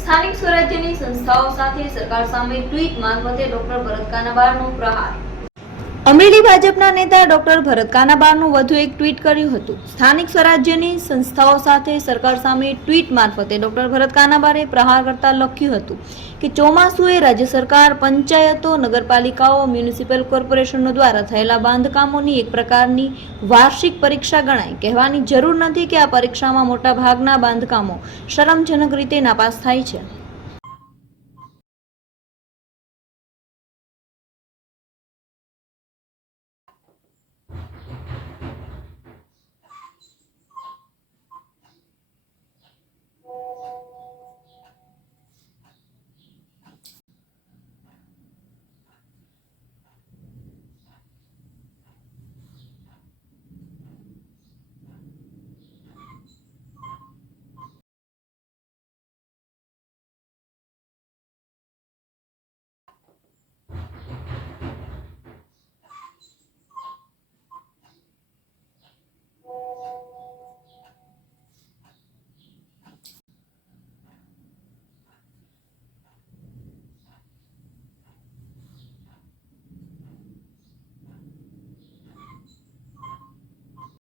સ્થાનિક સ્વરાજ્યની સંસ્થાઓ સાથે સરકાર સામે ટ્વીટ મારફતે ડોક્ટર ભરત કાનાબારનો પ્રહાર. અમરેલી ભાજપના નેતા ડોક્ટર ભરત કાનાબારનું વધુ એક ટ્વીટ કર્યું હતું. સ્થાનિક સ્વરાજ્યની સંસ્થાઓ સાથે સરકાર સામે ટ્વીટ મારફતે ડોક્ટર ભરત કાનાબારે પ્રહાર કરતા લખ્યું હતું કે ચોમાસું એ રાજ્ય સરકાર, પંચાયતો, નગરપાલિકાઓ, મ્યુનિસિપલ કોર્પોરેશનો દ્વારા થયેલા બાંધકામોની એક પ્રકારની વાર્ષિક પરીક્ષા ગણાય. કહેવાની જરૂર નથી કે આ પરીક્ષામાં મોટા ભાગના બાંધકામો શરમજનક રીતે નાપાસ થાય છે.